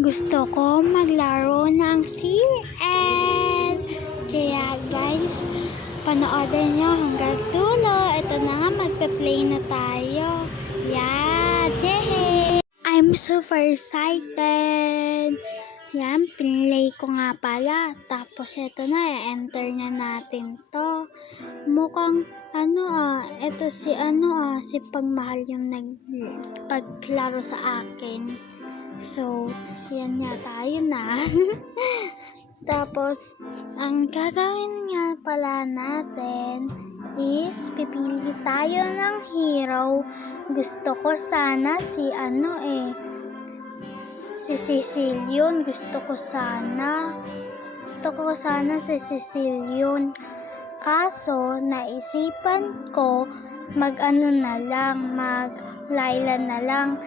Gusto ko maglaro ng CL. Kaya guys, panoorin nyo hanggang dulo. Ito na nga, magpe-play na tayo. Yan, hehe. I'm super excited. Yan, pinlay ko nga pala. Tapos ito na, enter na natin to. Mukhang ito si si Pagmahal yung nagpaglaro sa akin. So, yan nga tayo na. Tapos, ang gagawin nga pala natin is pipili tayo ng hero. Gusto ko sana si si Cecil yun. Gusto ko sana si Cecil yun. Kaso, naisipan ko mag Layla na lang.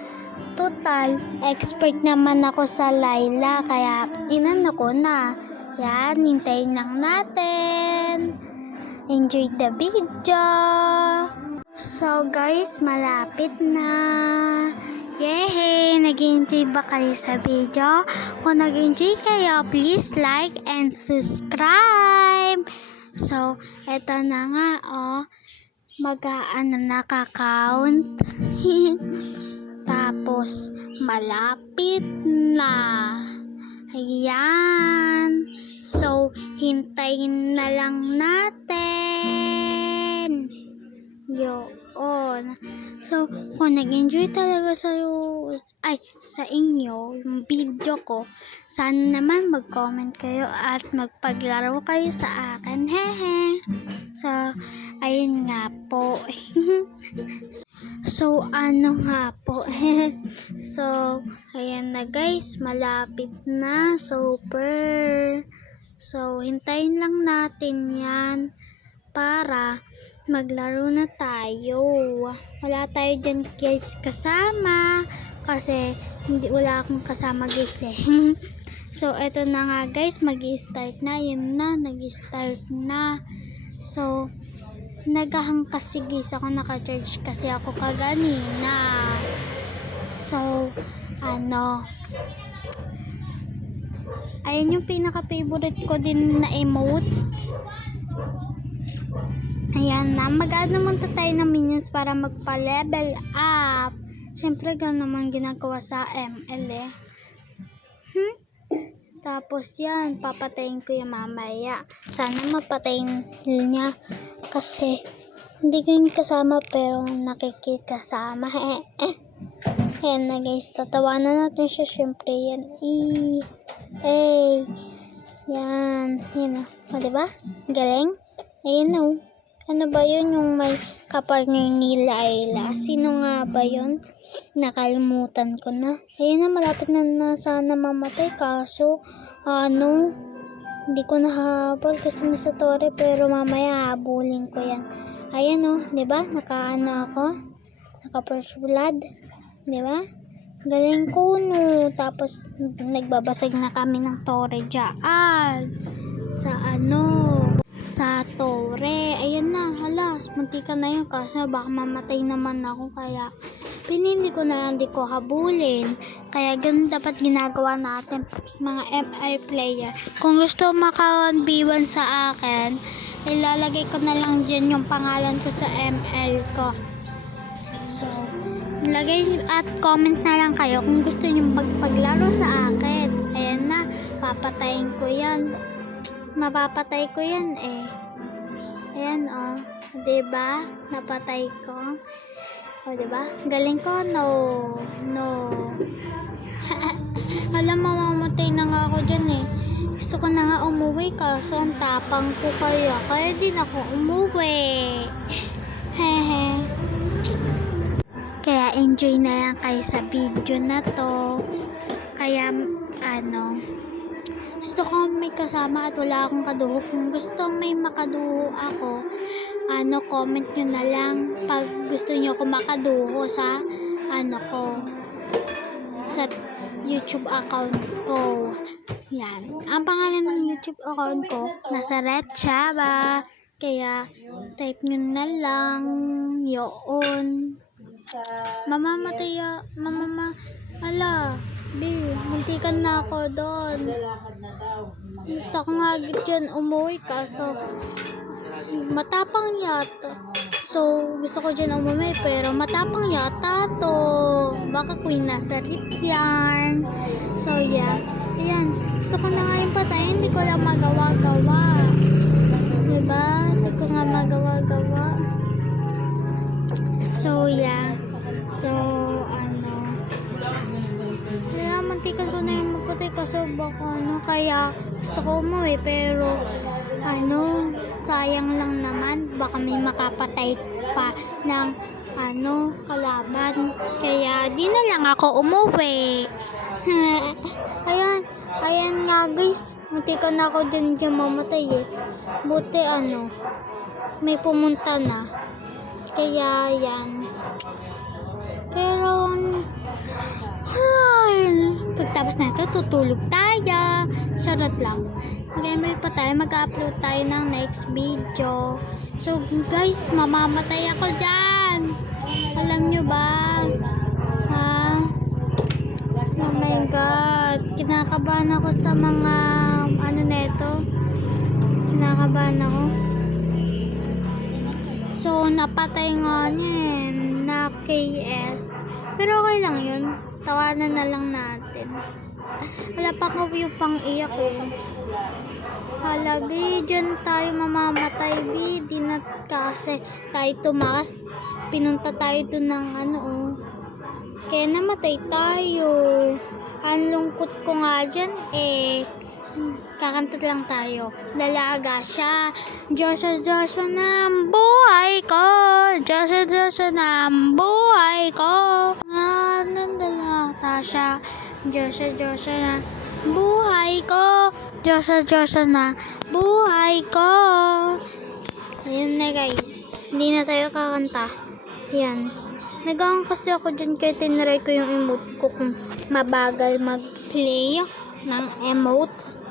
Total, expert naman ako sa Layla, kaya inano ko na. Yan, hintayin lang natin. Enjoy the video. So guys, malapit na. Yehey! Nag-enjoy ba kayo sa video? Kung nag-enjoy kayo, please like and subscribe. So, eto na nga, nakaka-count. Tapos, malapit na. Ayan. So, hintayin na lang natin. Yun. So, kung nag-enjoy talaga sa inyo yung video ko, sana naman mag-comment kayo at magpaglaro kayo sa akin. Hehe. So, ayun nga po. So, nga po. So, ayan na guys. Malapit na. Super. So, hintayin lang natin yan para maglaro na tayo. Wala tayo dyan guys kasama. Kasi, wala akong kasama guys eh. So, eto na nga guys. Mag-i-start na. Yun na. Nag-i-start na. So, naghahangkas si guys ako, naka-charge kasi ako kaganina. So, ayun yung pinaka-favorite ko din na emote. Ayan na, mag-add naman tayo ng minions para magpa-level up. Siyempre, gano'n naman ginagawa sa ML eh. Tapos yan, papatayin ko yung mamaya. Sana mapatayin niya. Kasi, hindi ko yung kasama pero nakikikasama. Ayan na guys, tatawanan natin siya. Siyempre yan. Yan. Yan o. Diba? Galing? Ayan o. Ano ba yun yung may kapartner ni Layla? Sino nga ba yun? Nakalimutan ko na. Ayan na, malapit na sana mamatay. Kaso, hindi ko nahabol kasi nasa tore, pero mamaya habulin ko yan. Ayan o, diba? Ako. Naka-first blood. Diba? Galing ko no. Tapos, nagbabasag na kami ng tore dyan. Sa tore. Ayan na, hala. Muntika na yun kasi baka mamatay naman ako. Kaya, pinili ko na lang, di ko habulin. Kaya ganun dapat ginagawa natin mga ML player. Kung gusto maka-1v1 sa akin, ilalagay ko na lang dyan yung pangalan ko sa ML ko. So, lagay at comment na lang kayo kung gusto nyo magpaglaro sa akin. Ayan na, papatayin ko yan. Mapapatay ko yan eh. Ayan o. Diba? Napatay ko. O, diba? Galing ko? No. Alam, mamamatay na nga ako dyan eh. Gusto ko na nga umuwi kaso ang tapang ko kaya din ako umuwi. Hehe. Kaya enjoy na lang kayo sa video na to. Kaya, gusto ko may kasama at wala akong kaduho. Kung gusto may makaduho ako, comment nyo na lang pag gusto nyo ako makaduho sa sa YouTube account ko. Yan. Ang pangalan ng YouTube account ko, nasa Red Chaba. Kaya, type nyo na lang yun. Ala, Bi, muntikan na ako doon. Gusto ko nga dyan umuwi kaso matapang yata. So, gusto ko dyan umuwi pero matapang yata to. Baka Queen Nazarit yan. So, yeah. Ayan. Gusto ko na nga yung patayin. Hindi ko lang magawa-gawa. Diba? Hindi ko nga magawa-gawa. So, yeah. So, kaya mantikan ko na yung magpatay kasi baka kaya gusto ko umuwi pero sayang lang naman baka may makapatay pa ng kalaban kaya di na lang ako umuwi. ayan nga guys, mantikan na ako dyan mamatay buti may pumunta na kaya yan pero pagtapos na ito, tutulog tayo. Charot lang. Mag-email pa tayo. Mag-upload tayo ng next video. So, guys, mamamatay ako dyan. Alam nyo ba? Oh my God. Kinakabahan ako sa mga neto. Kinakabahan ako. So, napatay nga niya na KS. Pero okay lang yun. Tawanan na lang natin. Wala pa ko yung pang-iyak Hala, bi, dyan tayo mamamatay, bi. Di na kasi tayo tumakas. Pinunta tayo dun ng Kaya namatay tayo. Ang lungkot ko nga dyan, kakanta lang tayo. Dalaga siya. Diyosa na ang buhay ko. Diyosa na ang buhay ko. Dalaga siya. Diyosa na buhay ko. Diyosa na buhay ko. Ayun na guys. Hindi na tayo kakanta. Yan. Nag-aang kasi ako dyan kaya tinry ko yung emote ko kung mabagal mag-play ng emotes.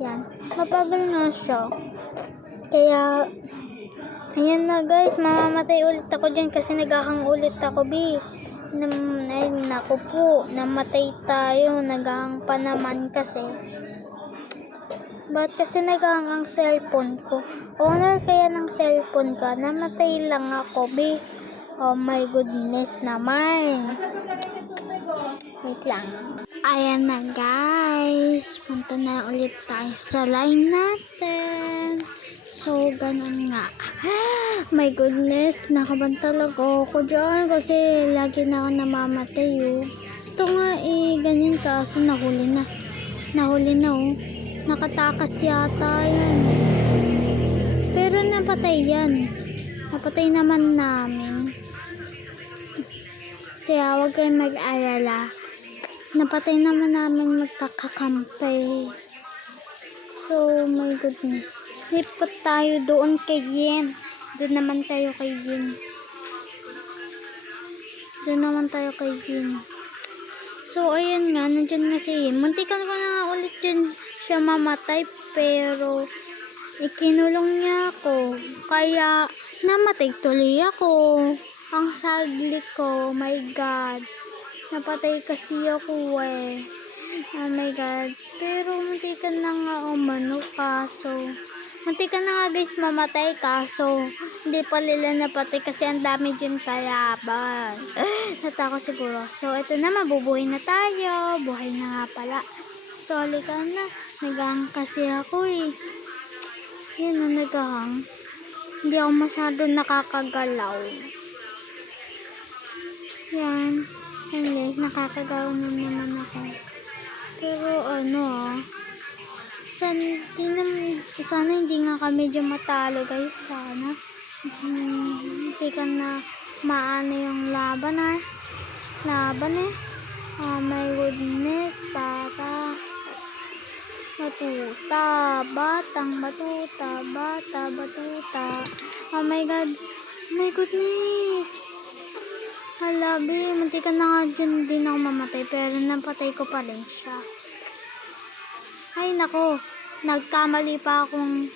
Yan. Mabagal nga siya. Kaya, ayan na guys. Mamamatay ulit ako dyan kasi naghahang ulit ako, bi. Naku po. Namatay tayo. Naghahang pa naman kasi. Ba't kasi naghahang ang cellphone ko? Owner kaya ng cellphone ka? Namatay lang ako, bi. Oh my goodness naman. Wait lang. Ayan na guys. Punta na ulit tayo sa line natin. So, ganun nga. My goodness. Kinakabahan talaga ako dyan. Kasi lagi na ako namamatay Gusto nga ganyan kaso nahuli na. Nahuli na Nakatakas yata yan. Pero napatay yan. Napatay naman namin. Kaya huwag kayong mag-alala. Napatay naman namin magkakakampi. So, my goodness. Lipat tayo doon kay Yen. Doon naman tayo kay Yen. So, ayan nga. Nandyan na si Yen. Muntikan ko na nga ulit dyan siya mamatay. Pero, ikinulong niya ako. Kaya, namatay tuloy ako. Ang saglit ko. Oh my God. Napatay kasi ako Oh my God. Pero muntikan na nga kaso. Muntikan na nga guys mamatay kaso. Hindi pa nila napatay kasi ang dami dyan kalaban. Natako siguro. So ito na mabubuhay na tayo. Buhay na nga pala. So halika na. Naghahang kasi ako Yan naghahang. Hindi ako masyado nakakagalaw. Yan. Yan guys, nakakagawa na naman ako. Pero sana hindi nga kami dyan matalo guys. Sana. Hindi ka na maano yung laban Oh my goodness. Batuta. Oh my God. Oh my goodness. Halabi, muntikan na nga dyan din ako mamatay pero napatay ko pa rin siya. Ay nako, nagkamali pa akong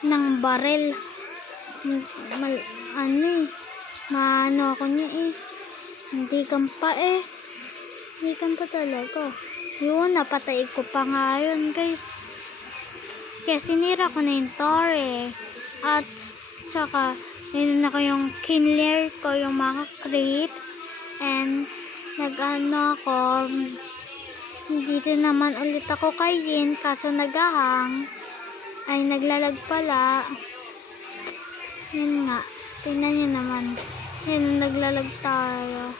ng barel. Maano ako niya Hindi kang pa eh. Hindi kang pa talaga. Yun, napatay ko pa nga yun, guys. Kaya sinira ko na yung tore. At saka, yun na ko yung kinlear ko yung mga creeps. And nag-ano ako, dito naman ulit ako kay Yin, kaso nagahang. Ay, naglalag pala. Yun nga. Tingnan nyo naman. Yun, naglalag tayo.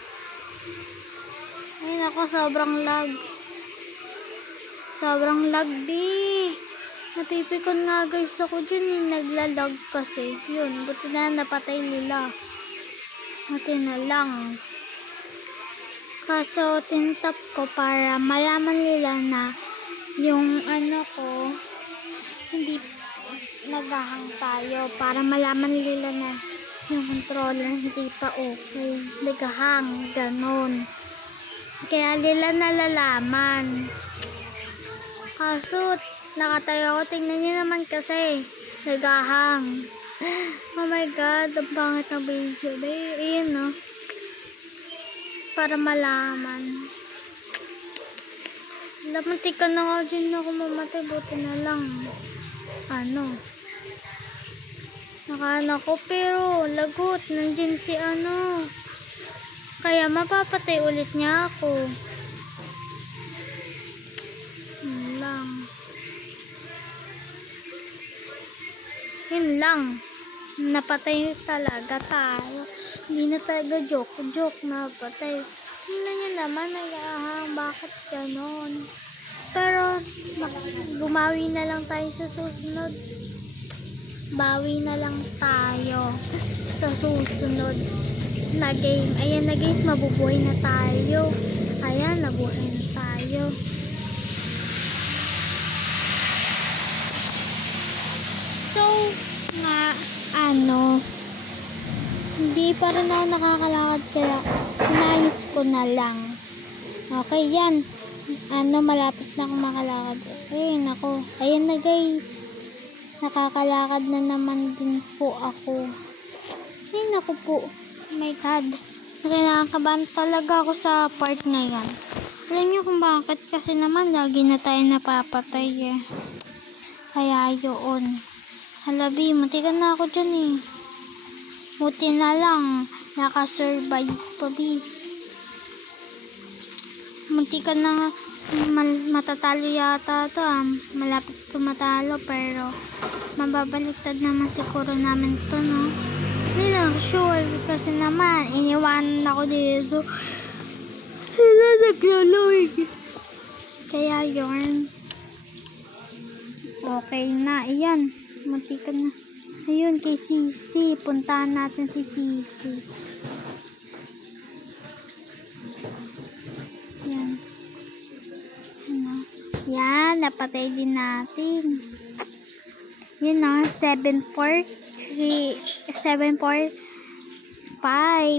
Ay, ako, sobrang lag. Sobrang lag, di. Napipikon nga guys ako dyan, naglalag kasi. Yun, buti na napatay nila. Buti na lang. Kaso, tintap ko para malaman nila na yung ano ko, hindi nagahang tayo. Para malaman nila na yung controller hindi pa okay. Nagahang, ganon. Kaya nila nalalaman. Kaso, nakatayo ako. Tingnan niyo naman kasi. Nagahang. Oh my God, ang pangit na video. Ayan, no? Para malaman. Lamantik ka na nga dyan ako mamatay. Buti na lang. Ano? Nakana ko pero lagot. Nandiyan si ano. Kaya mapapatay ulit niya ako. Yun lang. Yun lang. Napatay talaga tayo. Hindi na talaga joke napatay. Tingnan niyo naman, nag-ahang. Bakit ganon? Pero, gumawi na lang tayo sa susunod. Bawi na lang tayo sa susunod na game. Ayan na guys, mabubuhay na tayo. Ayan, nabuhay na tayo. So, nga, ano, hindi pa rin ako nakakalakad kaya inayos ko na lang. Okay, yan. Ano, malapit na akong makalakad. Ayun ako. Ayan na guys. Nakakalakad na naman din po ako. Ayun ako po. Oh my God. Nakakabahan talaga ako sa part na yan. Alam niyo kung bakit? Kasi naman lagi na tayo napapatay eh. Kaya yun. Halabi, matikan na ako dyan eh. Buti na lang, nakasurvive pa bi. Matikan na nga, matatalo yata ito ah. Malapit ko matalo pero mababaliktad naman siguro namin ito, no? Hindi lang sure kasi naman iniwanan ako dito. Sila naglalawig. Kaya yun. Okay na, ayan. Matikan na. Ayun, kay Sisi. Puntahan natin si Sisi. Yan. Ano? Yan, napatay din natin. Yun na, 7-4-5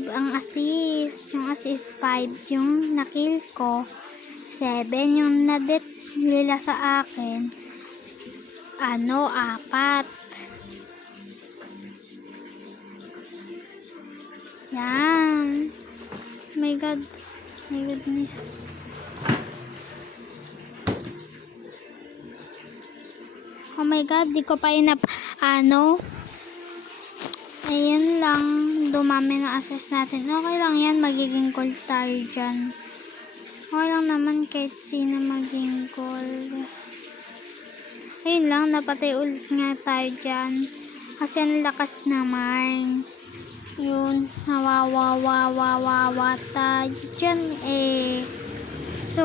ang assist. Yung assist 5. Yung nakill ko, 7. Yung nadet nila sa akin, 4. Yan. My God. My goodness. Oh my God. Di ko pa ayun lang. Dumami na access natin. Okay lang yan. Magiging gold tayo dyan. Okay lang naman kahit sino maging gold. Ayun lang. Napatay ulit nga tayo dyan. Kasi ang lakas naman. Yun, nawawawawawawa tayo dyan eh. So,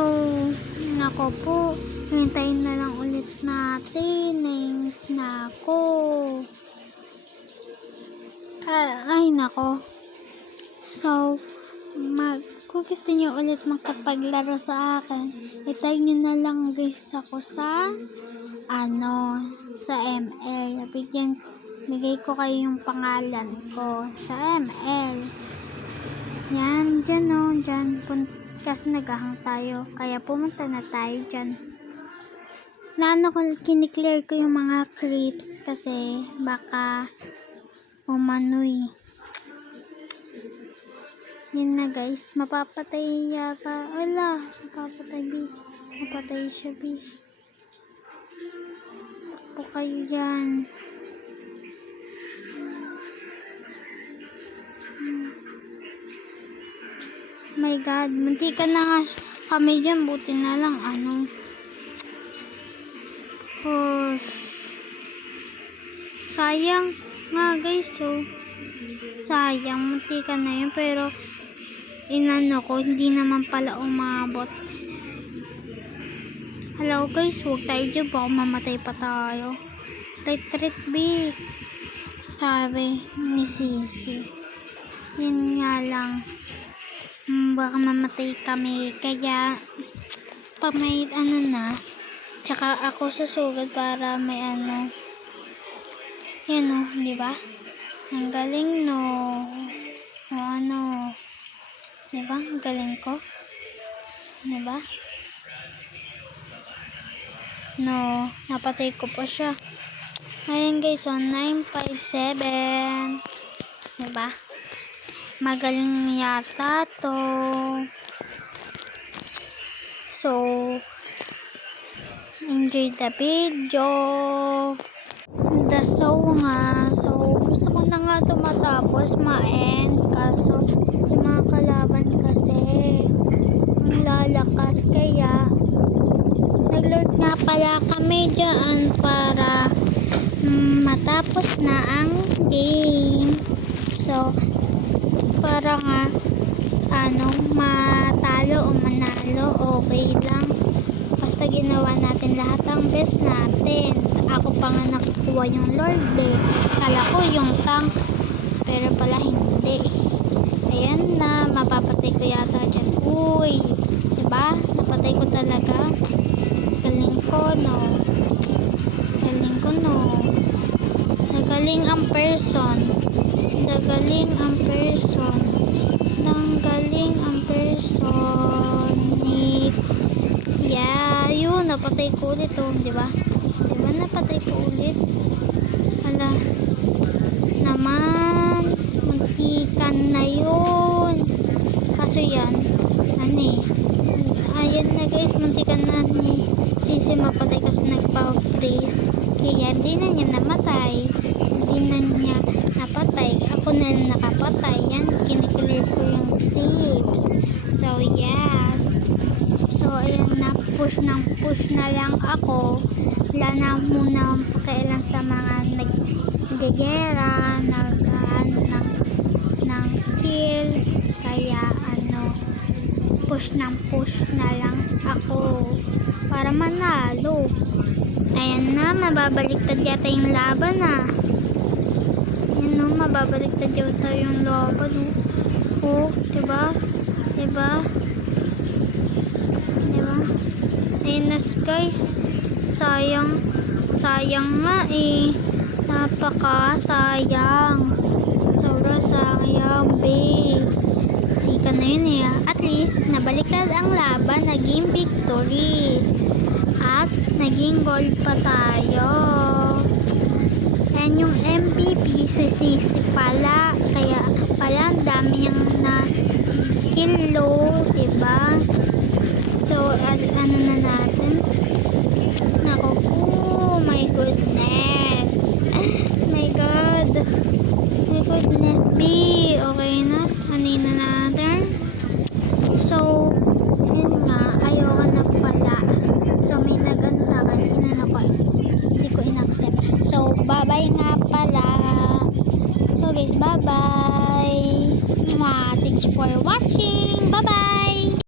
nako po, hintayin na lang ulit natin. Names na ako. Ay, nako. So, kung gusto nyo ulit makapaglaro sa akin, itag nyo na lang guys ako sa sa ML. Bigay ko kayo yung pangalan ko sa ML. Yan, dyan o. Dyan. Kasi nagahang tayo. Kaya pumunta na tayo dyan. Kiniklear ko yung mga creeps kasi baka umanoy. Yun na guys, mapapatay yata. Wala, mapapatay B. Mapatay siya B. Takbo kayo dyan. My God, muntikan na nga kami dyan. Buti na lang, push. Sayang nga guys, sayang, muntikan na yun. Pero, inano ko, hindi naman pala umabot. Hello guys, huwag tayo dyan. Baka mamatay pa tayo. Retreat B. Sabi ni Sisi. Yun nga lang. Baka mamatay kami. Kaya, pag may na, tsaka ako susugod para may yan di ba? Ang galing di ba? Ang galing ko. Di ba? Napatay ko pa siya. Ayan guys, 957. Di ba? Magaling yata to. So, enjoy the video. So, gusto ko na nga ito matapos, ma-end. Kaso, yung mga kalaban kasi, ang lalakas. Kaya, nag-load nga pala kami dyan para matapos na ang game. So, para nga, matalo o manalo, okay lang. Basta ginawa natin lahat ang best natin. Ako pa nga nakukuha yung Lord eh. Kala ko yung tank, pero pala hindi. Ayan na, mapapatay ko yata dyan. Uy, diba? Napatay ko talaga. Galing ko, no? Nagaling ang person. Yeah, yun, napatay ko ulit diba? Diba napatay ko ulit? Hala, naman, magtikan na yun. Kaso yan, ayan na guys, muntikan na ni Sisi mapatay kasi nagpa-freeze. Kaya di na niya napatay. Ako na nakapatay. Yan, kiniklear ko yung creeps. So, yes. So, ayan na, push na lang ako. Wala na muna akong pakialam sa mga naggegera, ng kill. Kaya, push na lang ako para manalo. Ayan na, mababaliktad yata yung laban Ayan mababaliktad yata yung laban diba? Ayan na guys, sayang nga napakasayang, sobrang sayang tika na yun at least nabaliktad ang laban, naging victory at naging gold pa tayo. And yung MVP si Sisi pala, kaya pala ang dami niyang na kilo, diba? So, na natin? Naku po, my goodness. My goodness, B. Okay na? Na natin? So, yun nga, ayoko na pala. So, may nagan sa akin, hindi ko in-accept. So, bye-bye nga pala. So, guys, bye-bye. Thanks for watching. Bye-bye.